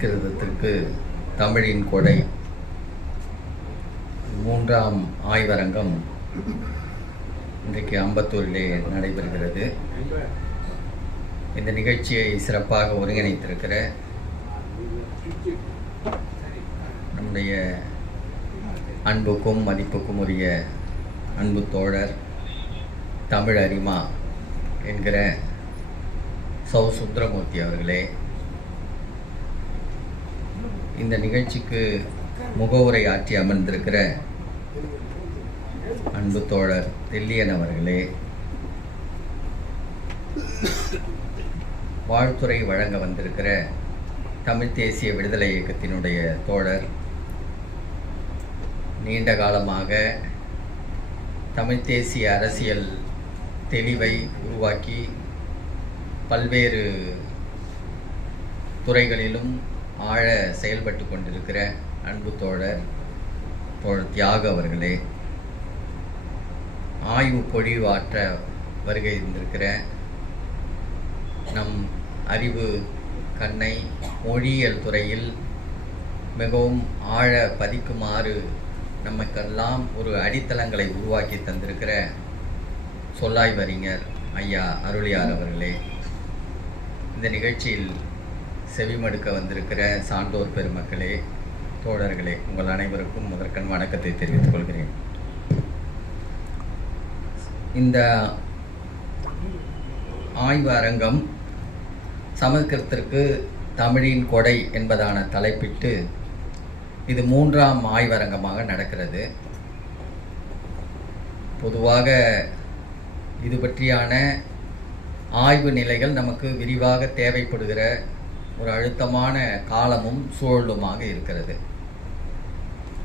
கிருதத்திற்கு தமிழின் கொடை 3ஆம் ஆய்வரங்கம் இன்றைக்கு அம்பத்தூரிலே நடைபெறுகிறது. இந்த நிகழ்ச்சியை சிறப்பாக ஒருங்கிணைத்திருக்கிற நம்முடைய அன்புக்கும் மதிப்புக்கும் உரிய அன்பு தோழர் தமிழ் அரிமா என்கிற சௌ சுந்தரமூர்த்தி அவர்களே, இந்த நிகழ்ச்சிக்கு முகவுரை ஆற்றி அமர்ந்திருக்கிற அன்பு தோழர் தெல்லியன் அவர்களே, வாழ்த்துறை வழங்க வந்திருக்கிற தமிழ் தேசிய விடுதலை இயக்கத்தினுடைய தோழர், நீண்ட காலமாக தமிழ் தேசிய அரசியல் தெளிவை உருவாக்கி பல்வேறு துறைகளிலும் ஆழ செயல்பட்டு கொண்டிருக்கிற அன்பு தோழர் தியாக அவர்களே, ஆய்வு பொழிவாற்ற வருகை இருந்திருக்கிற நம் அறிவு கண்ணை மொழியியல் துறையில் மிகவும் ஆழ பதிக்குமாறு நமக்கெல்லாம் ஒரு அடித்தளங்களை உருவாக்கி தந்திருக்கிற சொல்லாய்வறிஞர் ஐயா அருளியார் அவர்களே, இந்த நிகழ்ச்சியில் செவிமடுக்க வந்திருக்கிற சான்றோர் பெருமக்களே, தோழர்களே, உங்கள் அனைவருக்கும் முதற்கண் வணக்கத்தை தெரிவித்துக் கொள்கிறேன். இந்த ஆய்வு அரங்கம் சமஸ்கிருதத்திற்கு தமிழின் கொடை என்பதான தலைப்பிட்டு இது 3ஆம் ஆய்வரங்கமாக நடக்கிறது. பொதுவாக இது பற்றியான ஆய்வு நிலைகள் நமக்கு விரிவாக தேவைப்படுகிற ஒரு அழுத்தமான காலமும் சூழலுமாக இருக்கிறது.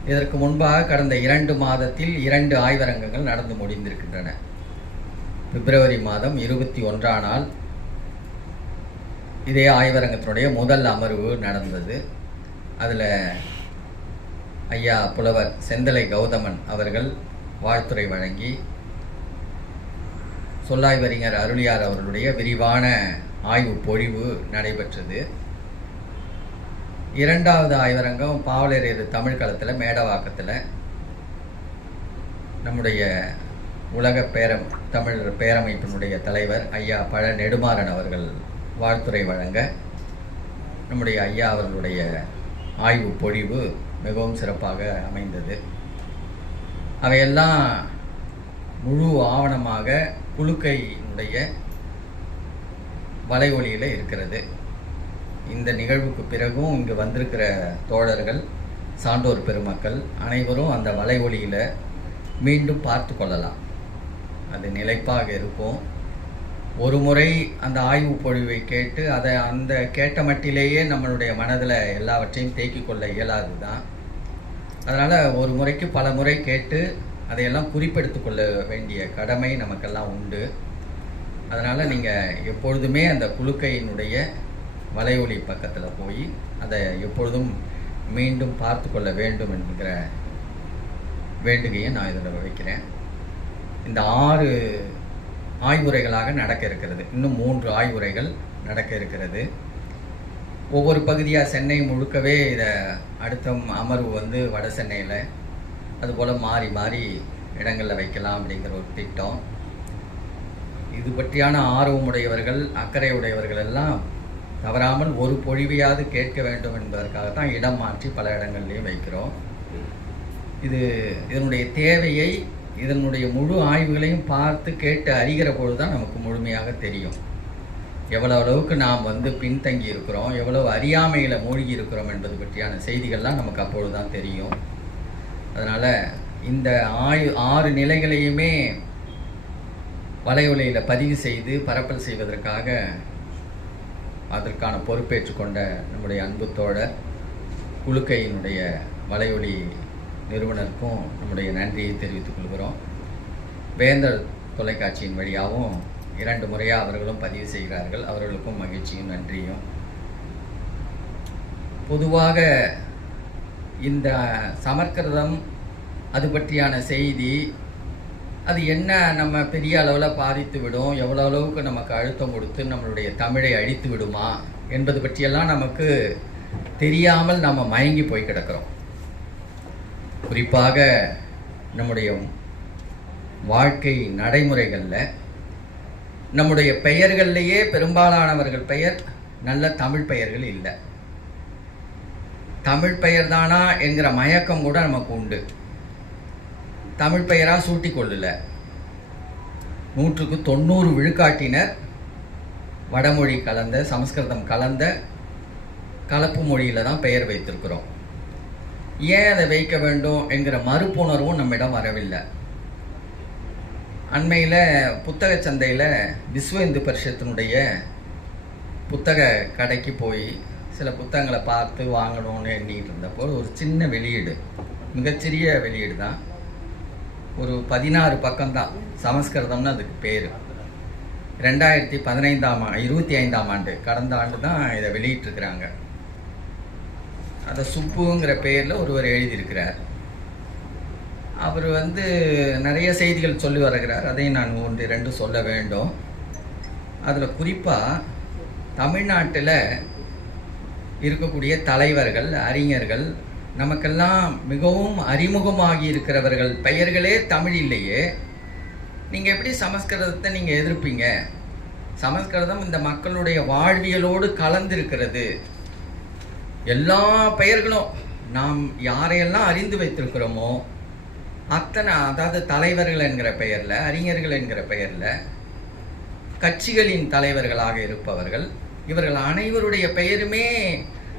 இதற்கு முன்பாக கடந்த 2 மாதத்தில் 2 ஆய்வரங்கங்கள் நடந்து முடிந்திருக்கின்றன. பிப்ரவரி மாதம் 21ஆம் நாள் இதே ஆய்வரங்கத்தினுடைய முதல் அமர்வு நடந்தது. அதில் ஐயா புலவர் செந்தலை கௌதமன் அவர்கள் வாழ்த்துரை வழங்கி சொல்லாய்வறிஞர் அருளியார் அவர்களுடைய விரிவான ஆய்வு பொழிவு நடைபெற்றது. 2வது ஆய்வரங்கம் பாவலரேறு தமிழ் களத்தில் மேடவாக்கத்தில் நம்முடைய உலக தமிழ் பேரமைப்பினுடைய தலைவர் ஐயா பழ நெடுமாறன் அவர்கள் வாழ்த்துரை வழங்க நம்முடைய ஐயா அவர்களுடைய ஆய்வு பொழிவு மிகவும் சிறப்பாக அமைந்தது. அவையெல்லாம் முழு ஆவணமாக குலுக்கையினுடைய வலைவொலியில் இருக்கிறது. இந்த நிகழ்வுக்கு பிறகும் இங்கு வந்திருக்கிற தோழர்கள், சான்றோர் பெருமக்கள் அனைவரும் அந்த வலைவொலியில் மீண்டும் பார்த்து கொள்ளலாம். அது நிலைப்பாக இருக்கும். ஒரு முறை அந்த ஆய்வு பொழிவை கேட்டு அதை அந்த கேட்ட மட்டிலேயே நம்மளுடைய மனதில் எல்லாவற்றையும் தேக்கிக் கொள்ள இயலாது தான். அதனால் ஒரு முறைக்கு பல முறை கேட்டு அதையெல்லாம் குறிப்பெடுத்து கொள்ள வேண்டிய கடமை நமக்கெல்லாம் உண்டு. அதனால் நீங்கள் எப்பொழுதுமே அந்த குலுக்கையினுடைய வலையொலி பக்கத்தில் போய் அதை எப்பொழுதும் மீண்டும் பார்த்து கொள்ள வேண்டும் என்கிற வேண்டுகையை நான் இதில் வைக்கிறேன். இந்த 6 ஆய்வுரைகளாக நடக்க இருக்கிறது. இன்னும் 3 ஆய்வுரைகள் நடக்க இருக்கிறது. ஒவ்வொரு பகுதியாக சென்னை முழுக்கவே இதை அடுத்த அமர்வு வட சென்னையில், அதுபோல் மாறி மாறி இடங்களில் வைக்கலாம் அப்படிங்கிற ஒரு திட்டம். இது பற்றியான ஆர்வமுடையவர்கள், அக்கறை உடையவர்கள் எல்லாம் தவறாமல் ஒரு பொழிவையாவது கேட்க வேண்டும் என்பதற்காகத்தான் இடம் மாற்றி பல இடங்கள்லையும் வைக்கிறோம். இதனுடைய தேவையை, இதனுடைய முழு ஆய்வுகளையும் பார்த்து கேட்டு அறிகிற பொழுது தான் நமக்கு முழுமையாக தெரியும். எவ்வளவு அளவுக்கு நாம் பின்தங்கி இருக்கிறோம், எவ்வளவு அறியாமையில் மூழ்கி இருக்கிறோம் என்பது பற்றியான செய்திகள்லாம் நமக்கு அப்பொழுது தான் தெரியும். அதனால் இந்த 6 நிலைகளையுமே வலையொலியில் பதிவு செய்து பரப்பல் செய்வதற்காக அதற்கான பொறுப்பேற்றுக்கொண்ட நம்முடைய அன்பு தோழர் குலுக்கையினுடைய வலையொலி நிறுவனருக்கும் நம்முடைய நன்றியை தெரிவித்துக் கொள்கிறோம். வேந்தர் தொலைக்காட்சியின் வழியாகவும் 2 முறையாக அவர்களும் பதிவு செய்கிறார்கள். அவர்களுக்கும் மகிழ்ச்சியும் நன்றியும். பொதுவாக இந்த சமஸ்கிருதம் அது பற்றியான செய்தி அது என்ன நம்ம பெரிய அளவில் பாதித்து விடும், எவ்வளோ அளவுக்கு நமக்கு அழுத்தம் கொடுத்து நம்மளுடைய தமிழை அழித்து விடுமா என்பது பற்றியெல்லாம் நமக்கு தெரியாமல் நம்ம மயங்கி போய் கிடக்கிறோம். குறிப்பாக நம்முடைய வாழ்க்கை நடைமுறைகளில் நம்முடைய பெயர்கள்லேயே பெரும்பாலானவர்கள் பெயர் நல்ல தமிழ் பெயர்கள் இல்லை. தமிழ் பெயர் தானா என்கிற மயக்கம் கூட நமக்கு உண்டு. தமிழ் பெயராக சூட்டி கொள்ளல. 100க்கு 90 விழுக்காட்டினர் வடமொழி கலந்த சமஸ்கிருதம் கலந்த கலப்பு மொழியில் தான் பெயர் வைத்திருக்கிறோம். ஏன் அதை வைக்க வேண்டும் என்கிற மறுப்புணர்வும் நம்மிடம் வரவில்லை. அண்மையில் புத்தக சந்தையில் விஸ்வ இந்து பரிஷத்தினுடைய புத்தக கடைக்கு போய் சில புத்தகங்களை பார்த்து வாங்கணும்னு எண்ணிட்டு இருந்தப்போ ஒரு சின்ன வெளியீடு, மிகச்சிறிய வெளியீடு தான், ஒரு 16 பக்கம்தான், சமஸ்கிருதம்னு அதுக்கு பேர். 2025ஆம் ஆண்டு, கடந்த ஆண்டு தான் இதை வெளியிட்டிருக்கிறாங்க. அதை சுப்புங்கிற பெயரில் ஒருவர் எழுதியிருக்கிறார். அவர் நிறைய செய்திகள் சொல்லி வருகிறார். அதையும் நான் 1-2 சொல்ல வேண்டும். அதில் குறிப்பாக தமிழ்நாட்டில் இருக்கக்கூடிய தலைவர்கள், அறிஞர்கள், நமக்கெல்லாம் மிகவும் அறிமுகமாகி இருக்கிறவர்கள் பெயர்களே தமிழ் இல்லையே, நீங்கள் எப்படி சமஸ்கிருதத்தை நீங்கள் எதிர்ப்பீங்க? சமஸ்கிருதம் இந்த மக்களுடைய வாழ்வியலோடு கலந்திருக்கிறது. எல்லா பெயர்களும் நாம் யாரையெல்லாம் அறிந்து வைத்திருக்கிறோமோ அத்தனை, அதாவது தலைவர்கள் என்கிற பெயரில், அறிஞர்கள் என்கிற பெயரில், கட்சிகளின் தலைவர்களாக இருப்பவர்கள், இவர்கள் அனைவருடைய பெயருமே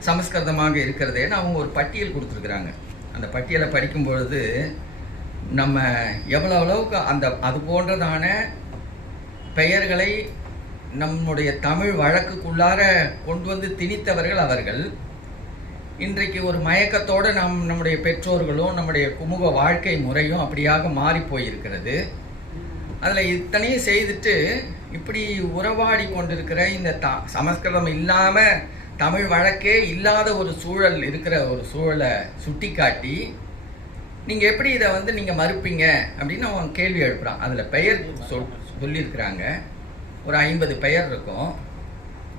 சமஸ்கிருதமாக இருக்கிறதேன்னு அவங்க ஒரு பட்டியல் கொடுத்துருக்குறாங்க. அந்த பட்டியலை படிக்கும் பொழுது நம்ம எவ்வளோ அளவுக்கு அது போன்றதான பெயர்களை நம்முடைய தமிழ் வழக்குக்குள்ளார கொண்டு வந்து திணித்தவர்கள் அவர்கள். இன்றைக்கு ஒரு மயக்கத்தோடு நம்முடைய பெற்றோர்களும் நம்முடைய குமுக வாழ்க்கை முறையும் அப்படியாக மாறி போயிருக்கிறது. அதில் இத்தனையும் செய்துட்டு இப்படி உறவாடி கொண்டிருக்கிற இந்த சமஸ்கிருதம் இல்லாமல் தமிழ் வழக்கே இல்லாத ஒரு சூழல் இருக்கிற ஒரு சூழலை சுட்டி காட்டி நீங்கள் எப்படி இதை நீங்கள் மறுப்பீங்க அப்படின்னு அவன் கேள்வி எழுப்புறான். அதில் பெயர் சொல்லியிருக்கிறாங்க. ஒரு 50 பெயர் இருக்கும்.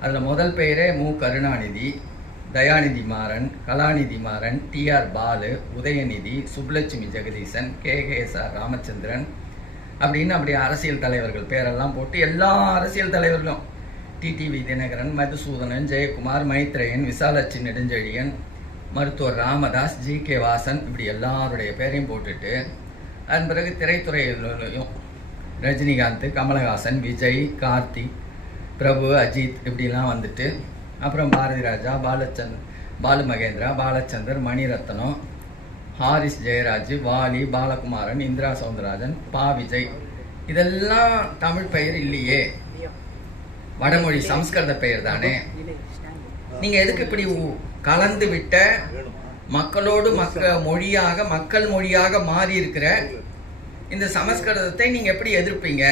அதில் முதல் பெயரே மு. கருணாநிதி, தயாநிதி மாறன், கலாநிதி மாறன், டி.ஆர். பாலு, உதயநிதி, சுப்புலட்சுமி ஜெகதீசன், கே.எஸ்.ஆர். ராமச்சந்திரன் அப்படின்னு அப்படி அரசியல் தலைவர்கள் பேரெல்லாம் போட்டு எல்லா அரசியல் தலைவர்களும் டிடிவி தினகரன், மதுசூதனன், ஜெயக்குமார், மைத்ரேயன், விசாலாட்சி நெடுஞ்செழியன், மருத்துவர் ராமதாஸ், ஜி.கே. வாசன், இப்படி எல்லாருடைய பேரையும் போட்டுட்டு அதன் பிறகு திரைத்துறையிலையும் ரஜினிகாந்த், கமலஹாசன், விஜய், கார்த்திக், பிரபு, அஜித் இப்படிலாம் வந்துட்டு, அப்புறம் பாரதி ராஜா, பாலு மகேந்திரா, பாலச்சந்தர், மணிரத்னம், ஹாரிஸ் ஜெயராஜ், வாலி, பாலகுமாரன், இந்திரா சவுந்தரராஜன், பா. விஜய், இதெல்லாம் தமிழ் பெயர் இல்லையே, வடமொழி சமஸ்கிருத பெயர் தானே. நீங்கள் எதுக்கு இப்படி கலந்து விட்ட மக்களோடு மக்கள் மொழியாக மாறி இருக்கிற இந்த சமஸ்கிருதத்தை நீங்கள் எப்படி எதிர்ப்பீங்க?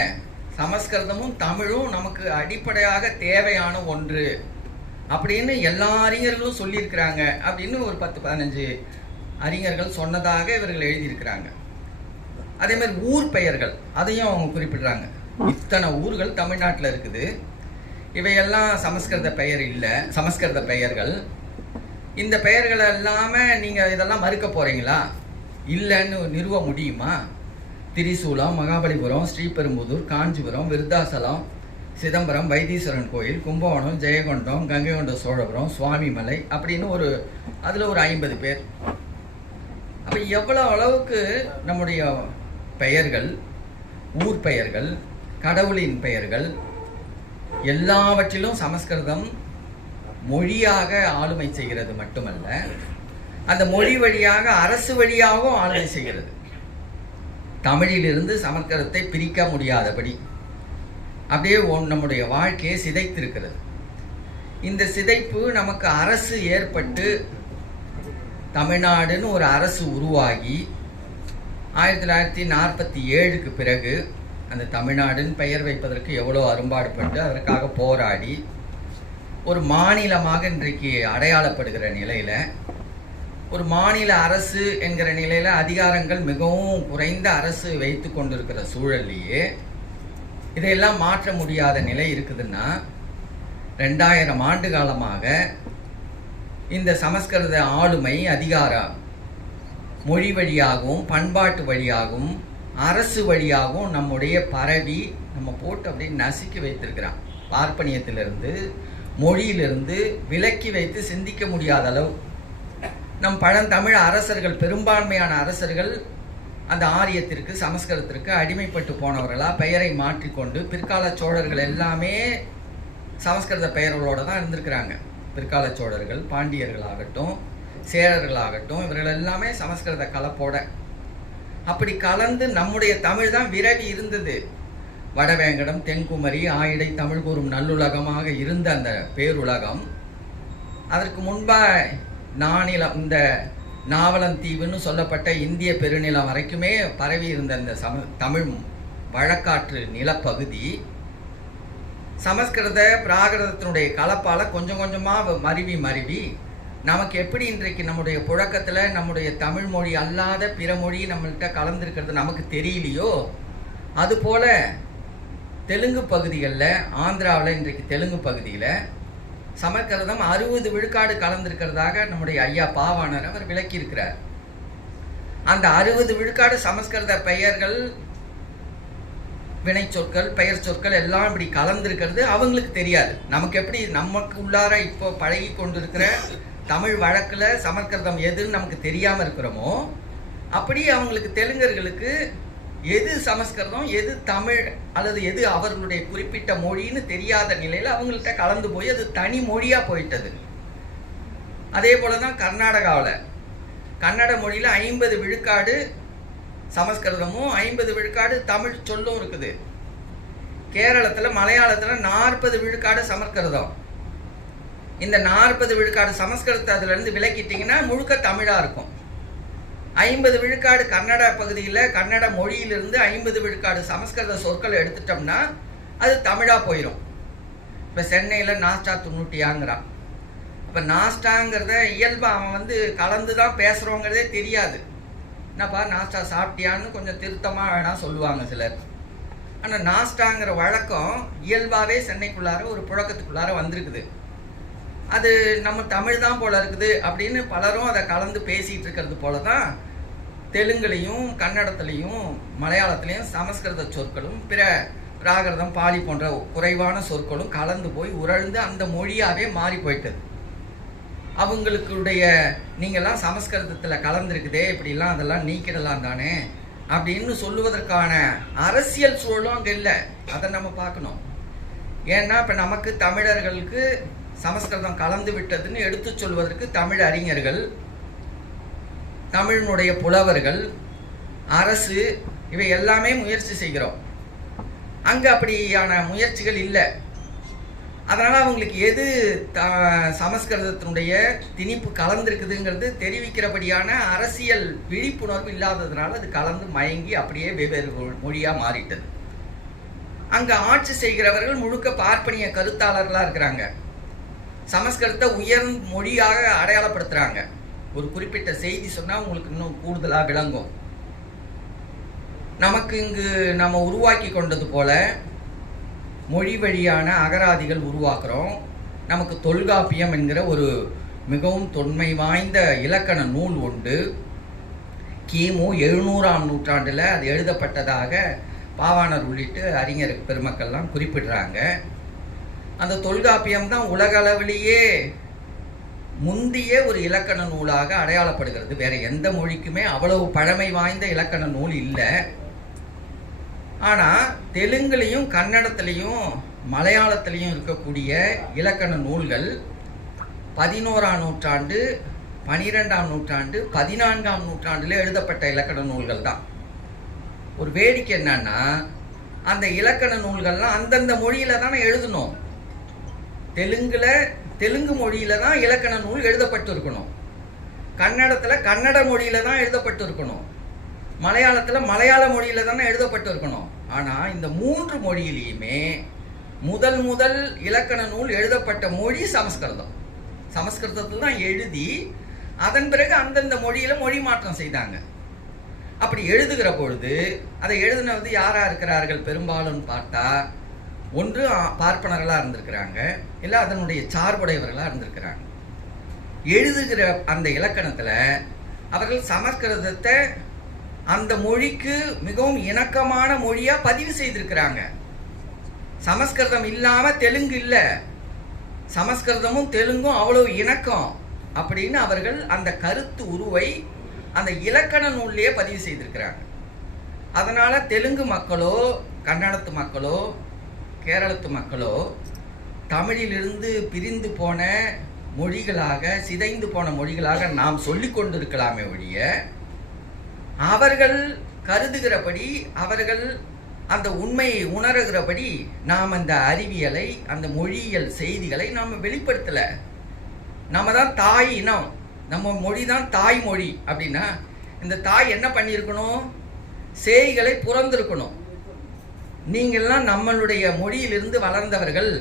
சமஸ்கிருதமும் தமிழும் நமக்கு அடிப்படையாக தேவையான ஒன்று அப்படின்னு எல்லா அறிஞர்களும் சொல்லியிருக்கிறாங்க அப்படின்னு ஒரு 10-15 அறிஞர்கள் சொன்னதாக இவர்கள் எழுதியிருக்கிறாங்க. அதே மாதிரி ஊர் பெயர்கள், அதையும் அவங்க குறிப்பிடுறாங்க. இத்தனை ஊர்கள் தமிழ்நாட்டில் இருக்குது, இவையெல்லாம் சமஸ்கிருத பெயர் இல்லை, சமஸ்கிருத பெயர்கள். இந்த பெயர்கள் இல்லாமல் நீங்கள் இதெல்லாம் மறுக்க போகிறீங்களா? இல்லைன்னு நிறுவ முடியுமா? திரிசூலம், மகாபலிபுரம், ஸ்ரீபெரும்புதூர், காஞ்சிபுரம், விருத்தாசலம், சிதம்பரம், வைத்தீஸ்வரன் கோயில், கும்பகோணம், ஜெயகொண்டம், கங்கை கொண்ட சோழபுரம், சுவாமிமலை அப்படின்னு அதில் ஒரு 50 பேர். அப்போ எவ்வளோ அளவுக்கு நம்முடைய பெயர்கள், ஊர் பெயர்கள், கடவுளின் பெயர்கள் எல்லாவற்றிலும் சமஸ்கிருதம் மொழியாக ஆளுமை செய்கிறது மட்டுமல்ல, அந்த மொழி வழியாக அரசு வழியாகவும் ஆளுமை செய்கிறது. தமிழிலிருந்து சமஸ்கிருதத்தை பிரிக்க முடியாதபடி அப்படியே நம்முடைய வாழ்க்கையை சிதைத்திருக்கிறது. இந்த சிதைப்பு நமக்கு அரசு ஏற்பட்டு தமிழ்நாடுன்னு ஒரு அரசு உருவாகி 1947க்கு பிறகு அந்த தமிழ்நாடுன்னு பெயர் வைப்பதற்கு எவ்வளோ அரும்பாடுபட்டு அதற்காக போராடி ஒரு மாநிலமாக இன்றைக்கு அடையாளப்படுகிற நிலையில் ஒரு மாநில அரசு என்கிற நிலையில் அதிகாரங்கள் மிகவும் குறைந்த அரசு வைத்து கொண்டிருக்கிற சூழல்லையே இதையெல்லாம் மாற்ற முடியாத நிலை இருக்குதுன்னா 2000 ஆண்டு காலமாக இந்த சமஸ்கிருத ஆளுமை அதிகாரம் மொழி வழியாகவும் பண்பாட்டு வழியாகவும் அரசு வழியாகவும் நம்முடைய பரவி நம்ம போட்டு அப்படியே நசுக்கி வைத்திருக்கிறான். பார்ப்பனியத்திலிருந்து மொழியிலிருந்து விலக்கி வைத்து சிந்திக்க முடியாத அளவு நம் பழந்தமிழ் அரசர்கள், பெரும்பான்மையான அரசர்கள் அந்த ஆரியத்திற்கு சமஸ்கிருதத்திற்கு அடிமைப்பட்டு போனவர்களா பெயரை மாற்றிக்கொண்டு பிற்கால சோழர்கள் எல்லாமே சமஸ்கிருத பெயர்களோடு தான் இருந்திருக்கிறாங்க. பிற்கால சோழர்கள், பாண்டியர்களாகட்டும், சேரர்களாகட்டும், இவர்கள் எல்லாமே சமஸ்கிருத கலப்போட அப்படி கலந்து நம்முடைய தமிழ் தான் விரவி இருந்தது. வடவேங்கடம், தென்குமரி, ஆயிடை தமிழ் கூறும் நல்லுலகமாக இருந்த அந்த பேருலகம் அதற்கு முன்பாக நானிலம், இந்த நாவலந்தீவுன்னு சொல்லப்பட்ட இந்திய பெருநிலம் வரைக்குமே பரவி இருந்த இந்த தமிழ் வழக்காற்று நிலப்பகுதி சமஸ்கிருத பிராகிருதத்தினுடைய கலப்பால கொஞ்சம் கொஞ்சமாக மருவி நமக்கு எப்படி இன்றைக்கு நம்முடைய புழக்கத்தில் நம்முடைய தமிழ் மொழி அல்லாத பிற மொழி நம்மள்கிட்ட கலந்துருக்கிறது நமக்கு தெரியலையோ, அதுபோல தெலுங்கு பகுதிகளில், ஆந்திராவில் இன்றைக்கு தெலுங்கு பகுதியில் சமஸ்கிருதம் 60 விழுக்காடு கலந்திருக்கிறதாக நம்முடைய ஐயா பாவாணர் அவர் விளக்கியிருக்கிறார். அந்த 60 விழுக்காடு சமஸ்கிருத பெயர்கள், வினை சொற்கள், பெயர் சொற்கள் எல்லாம் இப்படி கலந்திருக்கிறது அவங்களுக்கு தெரியாது. நமக்கு எப்படி நமக்கு உள்ளார இப்போ பழகி கொண்டிருக்கிற தமிழ் வழக்கில் சமஸ்கிருதம் எதுன்னு நமக்கு தெரியாமல் இருக்கிறோமோ, அப்படி அவங்களுக்கு தெலுங்கர்களுக்கு எது சமஸ்கிருதம், எது தமிழ் அல்லது எது அவர்களுடைய குறிப்பிட்ட மொழின்னு தெரியாத நிலையில் அவங்கள்ட்ட கலந்து போய் அது தனி மொழியாக போயிட்டது. அதே போல தான் கர்நாடகாவில் கன்னட மொழியில் 50 விழுக்காடு சமஸ்கிருதமும் 50 விழுக்காடு தமிழ் சொல்லும் இருக்குது. கேரளத்தில், மலையாளத்தில் 40 விழுக்காடு சமஸ்கிருதம். இந்த 40 விழுக்காடு சமஸ்கிருதத்தை அதிலிருந்து விலக்கிட்டிங்கன்னா முழுக்க தமிழாக இருக்கும். 50 விழுக்காடு கன்னட பகுதியில் கன்னட மொழியிலிருந்து 50 விழுக்காடு சமஸ்கிருத சொற்களை எடுத்துட்டோம்னா அது தமிழாக போயிடும். இப்போ சென்னையில் நாஸ்டா துண்ணுட்டியாங்கிறான். இப்போ நாஸ்டாங்கிறத இயல்பாக அவன் கலந்து தான் பேசுகிறோங்கிறதே தெரியாது. என்னப்பா நாஸ்டா சாப்பிட்டியான்னு கொஞ்சம் திருத்தமாக வேணால் சொல்லுவாங்க சிலர். ஆனால் நாஸ்டாங்கிற வழக்கம் இயல்பாகவே சென்னைக்குள்ளார ஒரு புழக்கத்துக்குள்ளார வந்திருக்குது. அது நம்ம தமிழ் தான் போல இருக்குது அப்படின்னு பலரும் அதை கலந்து பேசிகிட்டு இருக்கிறது போல தான் தெலுங்குலையும் கன்னடத்துலேயும் மலையாளத்துலேயும் சமஸ்கிருத சொற்களும் பிற பிராகிருதம், பாலி போன்ற குறைவான சொற்களும் கலந்து போய் உரழ்ந்து அந்த மொழியாகவே மாறி போயிட்டது. அவங்களுக்குடைய நீங்கள்லாம் சமஸ்கிருதத்தில் கலந்துருக்குதே, இப்படிலாம் அதெல்லாம் நீக்கிடலாம் தானே அப்படின்னு சொல்லுவதற்கான அரசியல் சூழலும் அங்கே இல்லை. அதை நம்ம பார்க்கணும். ஏன்னா இப்போ நமக்கு தமிழர்களுக்கு சமஸ்கிருதம் கலந்து விட்டதுன்னு எடுத்து சொல்வதற்கு தமிழ் அறிஞர்கள், தமிழினுடைய புலவர்கள், அரசு இவை எல்லாமே முயற்சி செய்கிறோம். அங்கே அப்படியான முயற்சிகள் இல்லை. அதனால் அவங்களுக்கு எது சமஸ்கிருதத்தினுடைய திணிப்பு கலந்துருக்குதுங்கிறது தெரிவிக்கிறபடியான அரசியல் விழிப்புணர்வு இல்லாததுனால அது கலந்து மயங்கி அப்படியே வெவ்வேறு மொழியாக மாறிட்டது. அங்கே ஆட்சி செய்கிறவர்கள் முழுக்க பார்ப்பனிய கருத்தாளர்களாக இருக்கிறாங்க. சமஸ்கிருதத்தை உயர் மொழியாக அடையாளப்படுத்துகிறாங்க. ஒரு குறிப்பிட்ட செய்தி சொன்னால் உங்களுக்கு இன்னும் கூடுதலாக விளங்கும். நமக்கு இங்கு நம்ம உருவாக்கி கொண்டது போல மொழி வழியான அகராதிகள் உருவாக்குறோம். நமக்கு தொல்காப்பியம் என்கிற ஒரு மிகவும் தொன்மை வாய்ந்த இலக்கண நூல் உண்டு. கிமு 700ஆம் நூற்றாண்டில் அது எழுதப்பட்டதாக பாவாணர் உள்ளிட்டு அறிஞர் பெருமக்கள்லாம் குறிப்பிடுறாங்க. அந்த தொல்காப்பியம் தான் உலகளவிலேயே முந்திய ஒரு இலக்கண நூலாக அடையாளப்படுகிறது. வேற எந்த மொழிக்குமே அவ்வளவு பழமை வாய்ந்த இலக்கண நூல் இல்லை. ஆனால் தெலுங்குலையும் கன்னடத்துலேயும் மலையாளத்திலையும் இருக்கக்கூடிய இலக்கண நூல்கள் 11ஆம் நூற்றாண்டு, 12ஆம் நூற்றாண்டு, 14ஆம் நூற்றாண்டில் எழுதப்பட்ட இலக்கண நூல்கள் தான். ஒரு வேடிக்கை என்னன்னா, அந்த இலக்கண நூல்கள்லாம் அந்தந்த மொழியில தானே எழுதணும். தெலுங்கு மொழியில தான் இலக்கண நூல் எழுதப்பட்டு இருக்கணும். கன்னடத்தில் கன்னட மொழியில தான் எழுதப்பட்டு இருக்கணும். மலையாளத்தில் மலையாள மொழியில தானே எழுதப்பட்டு இருக்கணும். ஆனால் இந்த 3 மொழியிலையுமே முதல் இலக்கண நூல் எழுதப்பட்ட மொழி சமஸ்கிருதம். சமஸ்கிருதத்தில் தான் எழுதி அதன் பிறகு அந்தந்த மொழியில மொழி மாற்றம் செய்தாங்க. அப்படி எழுதுகிற பொழுது அதை எழுதினது யாரா இருக்கிறார்கள் பெரும்பாலும் பார்த்தா, ஒன்று பார்ப்பனர்களா இருந்திருக்கிறாங்க, இல்ல அதனுடைய சார்புடையவர்களா இருந்திருக்கிறாங்க. எழுதுகிற அந்த இலக்கணத்துல அவர்கள் சமஸ்கிருதத்தை அந்த மொழிக்கு மிகவும் இணக்கமான மொழியா பதிவு செய்திருக்கிறாங்க. சமஸ்கிருதம் இல்லாம தெலுங்கு இல்ல, சமஸ்கிருதமும் தெலுங்கும் அவ்வளவு இணக்கம் அப்படின்னு அவர்கள் அந்த கருத்து உருவை அந்த இலக்கண நூல்லையே பதிவு செய்திருக்கிறாங்க. அதனால தெலுங்கு மக்களோ கன்னடத்து மக்களோ கேரளத்து மக்களோ தமிழிலிருந்து பிரிந்து போன மொழிகளாக சிதைந்து போன மொழிகளாக நாம் சொல்லிக் கொண்டிருக்கலாமே ஒழிய, அவர்கள் கருதுகிறபடி அவர்கள் அந்த உண்மையை உணர்கிறபடி நாம் அந்த அறிவியலை அந்த மொழியியல் செய்திகளை நாம் வெளிப்படுத்தல. நம்ம தான் தாய் இனம், நம்ம மொழி தான் தாய்மொழி அப்படின்னா இந்த தாய் என்ன பண்ணியிருக்கணும்? செய்திகளை புறந்திருக்கணும். நீங்கள்லாம் நம்மளுடைய மொழியிலிருந்து வளர்ந்தவர்கள்,